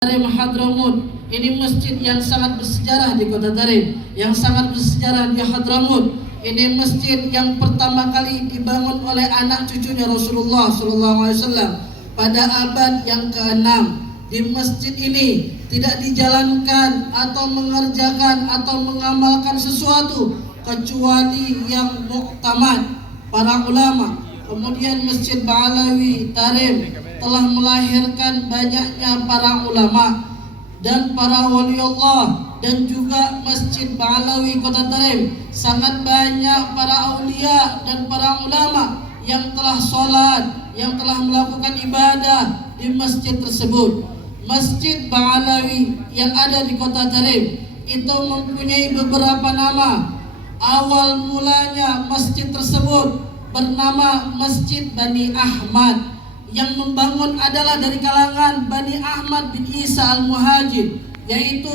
Tarim Hadramut. Ini masjid yang sangat bersejarah di kota Tarim, yang sangat bersejarah di Hadramut. Ini masjid yang pertama kali dibangun oleh anak cucunya Rasulullah SAW pada abad yang ke-6. Di masjid ini tidak dijalankan atau mengerjakan atau mengamalkan sesuatu kecuali yang muktamad para ulama. Kemudian Masjid Ba'alawi Tarim telah melahirkan banyaknya para ulama dan para wali Allah, dan juga Masjid Ba'alawi Kota Tarim sangat banyak para aulia dan para ulama yang telah sholat, yang telah melakukan ibadah di masjid tersebut. Masjid Ba'alawi yang ada di Kota Tarim itu mempunyai beberapa nama. Awal mulanya masjid tersebut bernama Masjid Bani Ahmad. Yang membangun adalah dari kalangan Bani Ahmad bin Isa al-Muhajir, yaitu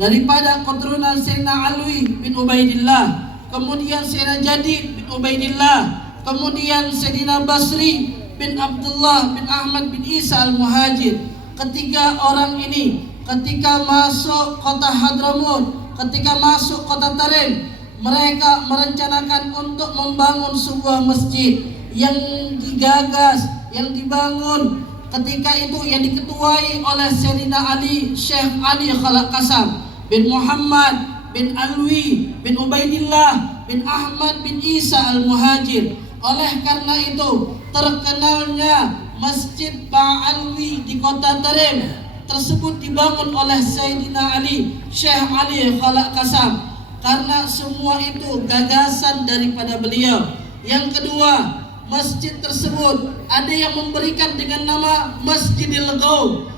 daripada keturunan Sayyidina Alwi bin Ubaidillah, kemudian Sayyidina Jadid bin Ubaidillah, kemudian Sayyidina Basri bin Abdullah bin Ahmad bin Isa al-Muhajir. Ketiga orang ini ketika masuk kota Hadramut, ketika masuk kota Tarim, mereka merencanakan untuk membangun sebuah masjid yang digagas, yang dibangun ketika itu, yang diketuai oleh Sayyidina Ali, Syekh Ali Khalaq Kasam bin Muhammad bin Alwi bin Ubaidillah bin Ahmad bin Isa al-Muhajir. Oleh karena itu terkenalnya Masjid Ba'alawi di kota Tarim tersebut dibangun oleh Sayyidina Ali, Syekh Ali Khalaq Kasam, karena semua itu gagasan daripada beliau. Yang kedua, masjid tersebut ada yang memberikan dengan nama Masjidil Ghaub,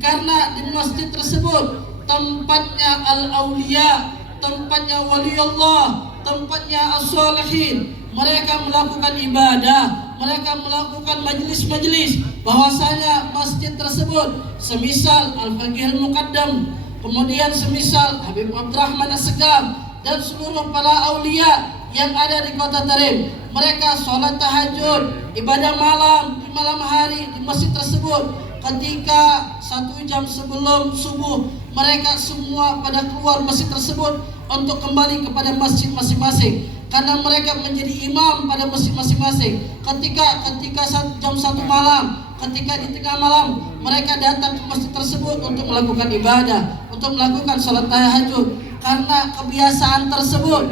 karena di masjid tersebut tempatnya al-aulia, tempatnya wali Allah, tempatnya as-salihin. Mereka melakukan ibadah, mereka melakukan majlis-majlis. Bahwasanya masjid tersebut semisal Al-Faqih Al-Muqaddam, kemudian semisal Habib Abdurrahman As-Segaf, dan seluruh para aulia yang ada di kota Tarim, mereka sholat tahajud, ibadah malam di malam hari di masjid tersebut. Ketika 1 jam sebelum subuh, mereka semua pada keluar masjid tersebut untuk kembali kepada masjid masing-masing, karena mereka menjadi imam pada masjid masing-masing. Ketika jam 1 malam, ketika di tengah malam, mereka datang ke masjid tersebut untuk melakukan ibadah, untuk melakukan sholat tahajud. Karena kebiasaan tersebut,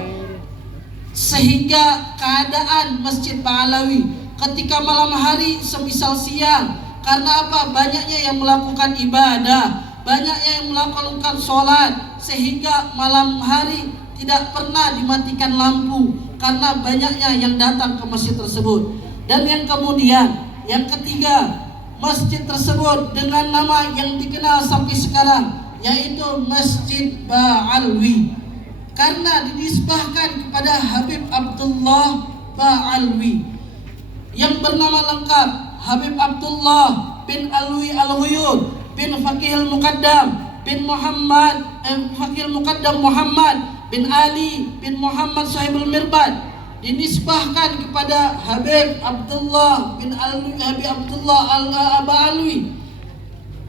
sehingga keadaan Masjid Ba'alawi ketika malam hari semisal siang, karena apa? Banyaknya yang melakukan ibadah, banyaknya yang melakukan sholat, sehingga malam hari tidak pernah dimatikan lampu karena banyaknya yang datang ke masjid tersebut. Dan yang kemudian, yang ketiga, masjid tersebut dengan nama yang dikenal sampai sekarang, yaitu Masjid Ba'alawi, karena dinisbahkan kepada Habib Abdullah Ba'alawi yang bernama lengkap Habib Abdullah bin Alwi Al-Ghuyud bin Faqih Al-Muqaddam bin Faqih Al-Muqaddam Muhammad bin Ali bin Muhammad Sahibul Mirbad. Dinisbahkan kepada Habib Abdullah bin Alwi, Habib Abdullah Al-Ba'alawi,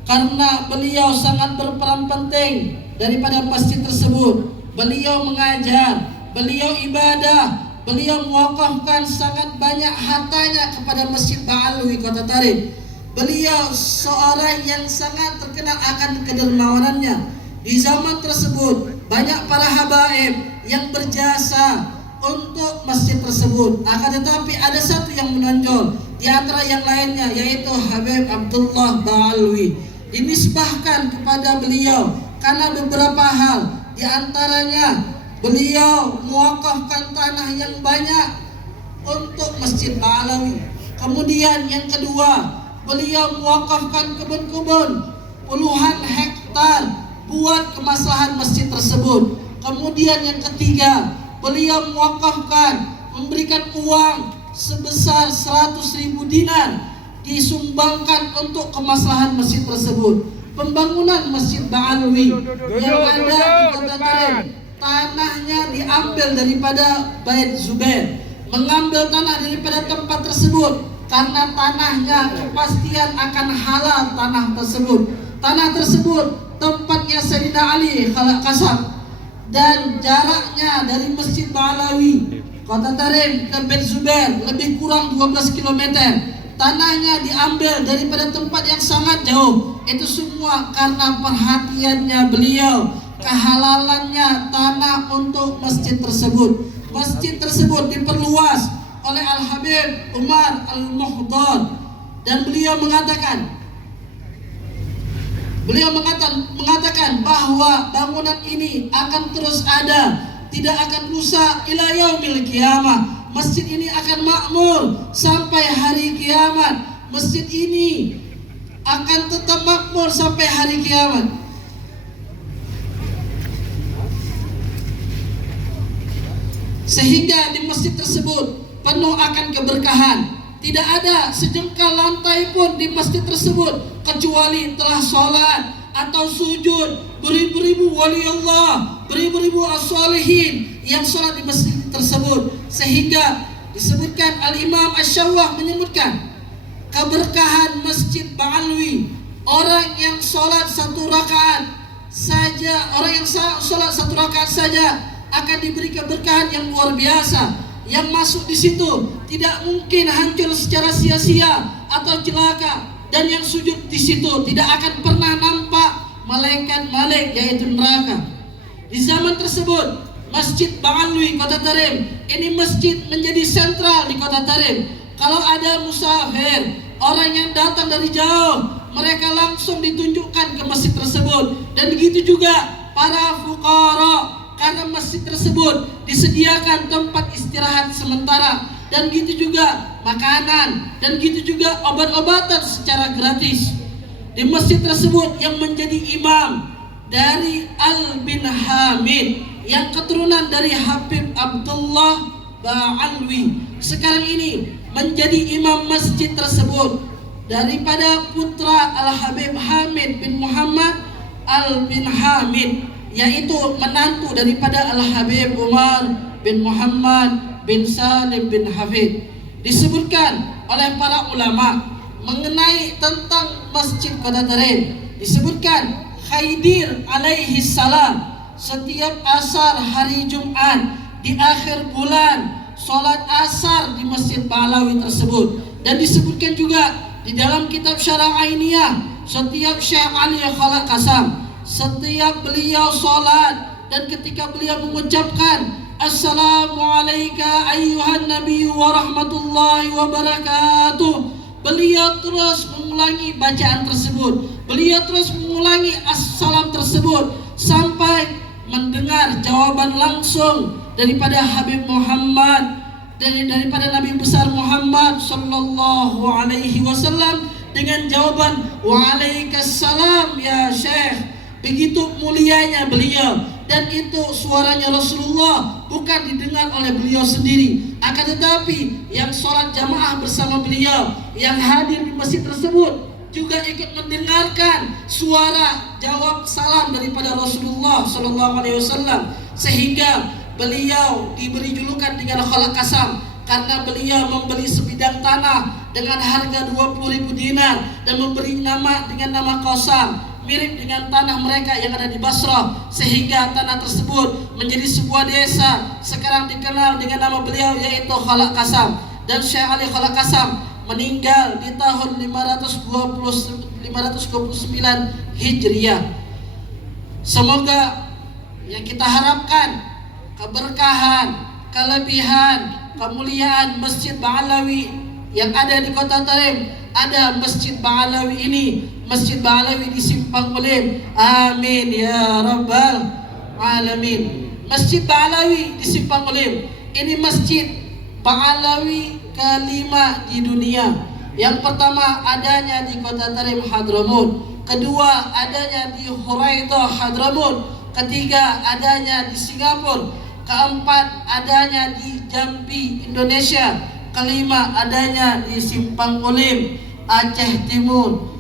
karena beliau sangat berperan penting daripada masjid tersebut. Beliau mengajar, beliau ibadah, beliau mewakafkan sangat banyak hartanya kepada Masjid Ba'alawi Kota Tarim. Beliau seorang yang sangat terkenal akan kedermawanannya. Di zaman tersebut banyak para habaib yang berjasa untuk masjid tersebut. Akan tetapi ada satu yang menonjol di antara yang lainnya, yaitu Habib Abdullah Ba'alawi. Dinisbahkan kepada beliau karena beberapa hal. Di antaranya, beliau mewakafkan tanah yang banyak untuk Masjid Ba'alawi. Kemudian yang kedua, beliau mewakafkan kebun-kebun puluhan hektar buat kemaslahan masjid tersebut. Kemudian yang ketiga, beliau mewakafkan, memberikan uang sebesar 100.000 dinar disumbangkan untuk kemaslahan masjid tersebut. Pembangunan Masjid Ba'alawi yang ada di kota Tarim, tanahnya diambil daripada Bait Zubair, mengambil tanah daripada tempat tersebut karena tanahnya kepastian akan halal tanah tersebut. Tanah tersebut tempatnya Sayyidina Ali Khalaq Qasam, dan jaraknya dari Masjid Ba'alawi Kota Tarim ke Bet Zubair lebih kurang 12 km. Tanahnya diambil daripada tempat yang sangat jauh. Itu semua karena perhatiannya beliau, kehalalannya tanah untuk masjid tersebut. Masjid tersebut diperluas oleh Al-Habib Umar Al-Muhdar, dan beliau mengatakan bahwa bangunan ini akan terus ada, tidak akan rusak ila yaumil qiyamah. Masjid ini akan makmur sampai hari kiamat. Masjid ini akan tetap makmur sampai hari kiamat. Sehingga di masjid tersebut penuh akan keberkahan. Tidak ada sejengkal lantai pun di masjid tersebut kecuali telah sholat atau sujud beribu-ribu wali Allah, beribu-ribu as-salihin yang sholat di masjid tersebut. Sehingga disebutkan Al-Imam Asy-Syawah menyebutkan keberkahan Masjid Ba'alawi, orang yang sholat satu rakaat saja akan diberi keberkahan yang luar biasa. Yang masuk di situ tidak mungkin hancur secara sia-sia atau celaka, dan yang sujud di situ tidak akan pernah nampak malaikat yaitu neraka. Di zaman tersebut Masjid Ba'alawi Kota Tarim ini masjid menjadi sentral di Kota Tarim. Kalau ada musafir, orang yang datang dari jauh, mereka langsung ditunjukkan ke masjid tersebut. Dan begitu juga para fuqara, karena masjid tersebut disediakan tempat istirahat sementara, dan gitu juga makanan, dan gitu juga obat-obatan secara gratis. Di masjid tersebut yang menjadi imam dari Al bin Hamid, yang keturunan dari Habib Abdullah Ba'alawi, sekarang ini menjadi imam masjid tersebut daripada putra Al-Habib Hamid bin Muhammad Al bin Hamid, yaitu menantu daripada Al-Habib Umar bin Muhammad bin Salim bin Hafid. Disebutkan oleh para ulama mengenai tentang Masjid Kota Tarim, disebutkan Khidir alaihi salam setiap asar hari Jumat di akhir bulan sholat asar di Masjid Ba'alawi tersebut. Dan disebutkan juga di dalam kitab Syarah Ainiyah, setiap Syekh Ali Khalaq Qasam, setiap beliau sholat dan ketika beliau mengucapkan Assalamualaikum ayyuhan nabi wa rahmatullahi wa barakatuh, beliau terus mengulangi bacaan tersebut, beliau terus mengulangi assalam tersebut sampai mendengar jawaban langsung daripada Habib Muhammad, daripada Nabi besar Muhammad sallallahu alaihi wasallam dengan jawaban Waalaikumsalam ya Syekh. Begitu mulianya beliau, dan itu suaranya Rasulullah, bukan didengar oleh beliau sendiri, akan tetapi yang sholat jamaah bersama beliau, yang hadir di masjid tersebut juga ikut mendengarkan suara jawab salam daripada Rasulullah sallallahu alaihi wasallam. Sehingga beliau diberi julukan dengan Khalaq Qasam karena beliau membeli sebidang tanah dengan harga 20.000 dinar dan memberi nama dengan nama Qasam, mirip dengan tanah mereka yang ada di Basrah, sehingga tanah tersebut menjadi sebuah desa sekarang dikenal dengan nama beliau yaitu Khalaq Qasam. Dan Syekh Ali Khalaq Qasam meninggal di tahun 529 Hijriah. Semoga yang kita harapkan keberkahan, kelebihan, kemuliaan Masjid Ba'alawi yang ada di Kota Tarim, ada Masjid Ba'alawi ini, Masjid Ba'alawi di Simpang Ulim. Amin ya rabbal alamin. Masjid Ba'alawi di Simpang Ulim ini Masjid Ba'alawi kelima di dunia. Yang pertama adanya di Kota Tarim Hadramut, kedua adanya di Huraidah Hadramut, ketiga adanya di Singapura, keempat adanya di Jambi Indonesia, kelima adanya di Simpang Ulim Aceh Timur.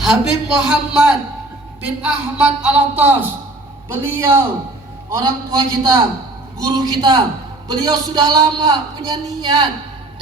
Habib Muhammad bin Ahmad Al-Attas, beliau orang tua kita, guru kita, beliau sudah lama punya niat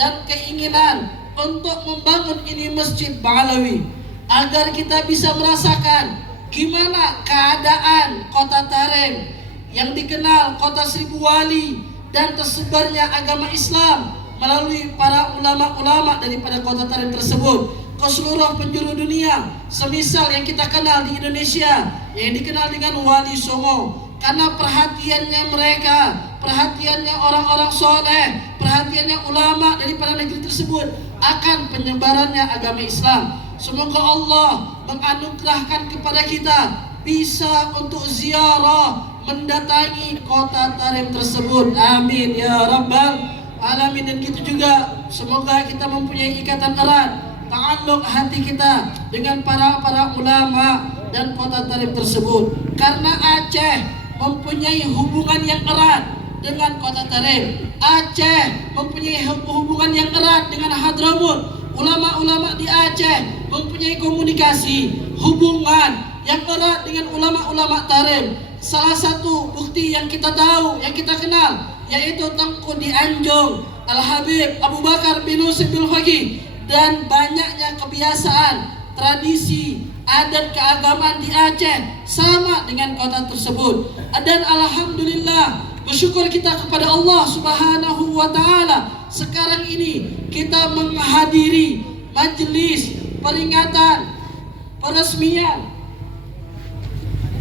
dan keinginan untuk membangun ini Masjid Ba'alawi. agar kita bisa merasakan gimana keadaan kota Tarim yang dikenal kota seribu wali dan tersebarnya agama Islam melalui para ulama-ulama daripada kota Tarim tersebut ke seluruh penjuru dunia, semisal yang kita kenal di Indonesia yang dikenal dengan Wali Songo, karena perhatiannya mereka, perhatiannya orang-orang soleh, perhatiannya ulama daripada negeri tersebut akan penyebarannya agama Islam. Semoga Allah menganugerahkan kepada kita bisa untuk ziarah mendatangi kota Tarim tersebut. Amin ya rabbal alamin. Dan gitu juga semoga kita mempunyai ikatan erat, ta'alluq hati kita dengan para ulama dan kota Tarim tersebut, karena Aceh mempunyai hubungan yang erat dengan kota Tarim. Aceh mempunyai hubungan yang erat dengan Hadramut. Ulama-ulama di Aceh mempunyai komunikasi, hubungan yang erat dengan ulama-ulama Tarim. Salah satu bukti yang kita tahu, yang kita kenal, yaitu Tengku di Anjung, Al-Habib Abu Bakar bin Husain bin Faqih, dan banyaknya kebiasaan, tradisi, adat keagamaan di Aceh sama dengan kota tersebut. Dan alhamdulillah, bersyukur kita kepada Allah Subhanahu wa taala, sekarang ini kita menghadiri majelis peringatan peresmian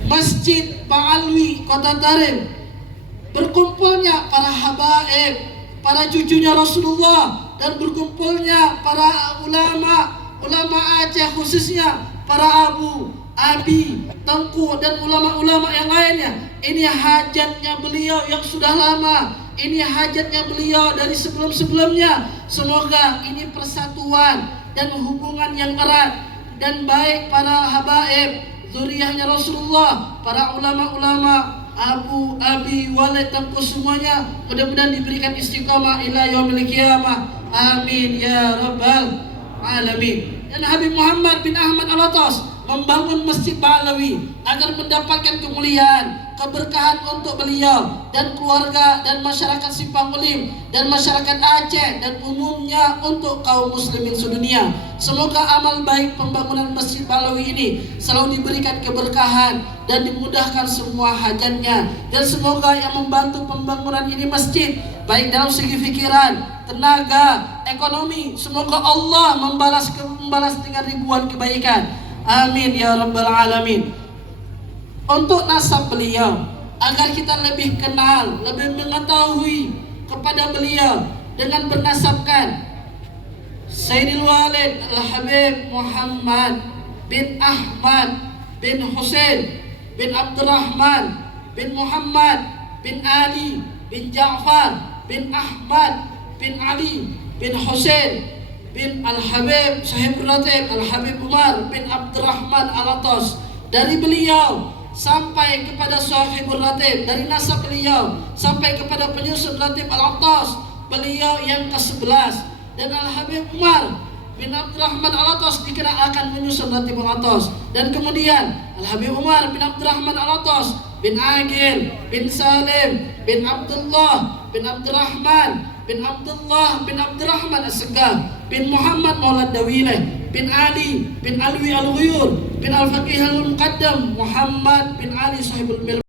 Masjid Ba'alwi Kota Tarim. Berkumpulnya para habaib, para cucunya Rasulullah, dan berkumpulnya para ulama Aceh, khususnya para Abu, Abi, Tengku, dan ulama-ulama yang lainnya. Ini hajatnya beliau yang sudah lama, ini hajatnya beliau dari sebelum-sebelumnya. Semoga ini persatuan dan hubungan yang erat dan baik para habaib, zuriyahnya Rasulullah, para ulama-ulama, Abu, Abi, Walid, Tengku, semuanya mudah-mudahan diberikan istiqamah ila yaumil qiyamah. Amin ya rabbal alamin. Dan Habib Muhammad bin Ahmad Alatas membangun Masjid Ba'alwi agar mendapatkan kemuliaan, keberkahan untuk beliau dan keluarga dan masyarakat Simpang Ulim dan masyarakat Aceh dan umumnya untuk kaum muslimin sedunia. Semoga amal baik pembangunan Masjid Ba'alwi ini selalu diberikan keberkahan dan dimudahkan semua hajatnya, dan semoga yang membantu pembangunan ini masjid baik dalam segi fikiran, tenaga, ekonomi, semoga Allah membalas dengan ribuan kebaikan. Amin ya rabbal alamin. Untuk nasab beliau, agar kita lebih kenal, lebih mengetahui kepada beliau dengan bernasabkan Sayyidil Walid Al-Habib Muhammad bin Ahmad bin Husain bin Abdurrahman bin Muhammad bin Ali bin Ja'far bin Ahmad bin Ali bin Husain bin Al-Habib Sahibul Ratib Al-Habib Umar bin Abdurrahman Alatas. Dari beliau sampai kepada Sahibul Ratib, dari nasab beliau sampai kepada penyusun Ratib Alatas, beliau yang ke-11. Dan Al-Habib Umar bin Abdurrahman Alatas dikenal akan menyusun Ratib Alatas. Dan kemudian Al-Habib Umar bin Abdurrahman Alatas bin Agil bin Salim bin Abdullah bin Abdurrahman bin Abdullah bin Abdurrahman As-Segaf bin Muhammad Maulad Dawileh bin Ali bin Alwi Al-Ghuyur bin Al-Faqih Al-Muqaddam Muhammad bin Ali Sahibul Mil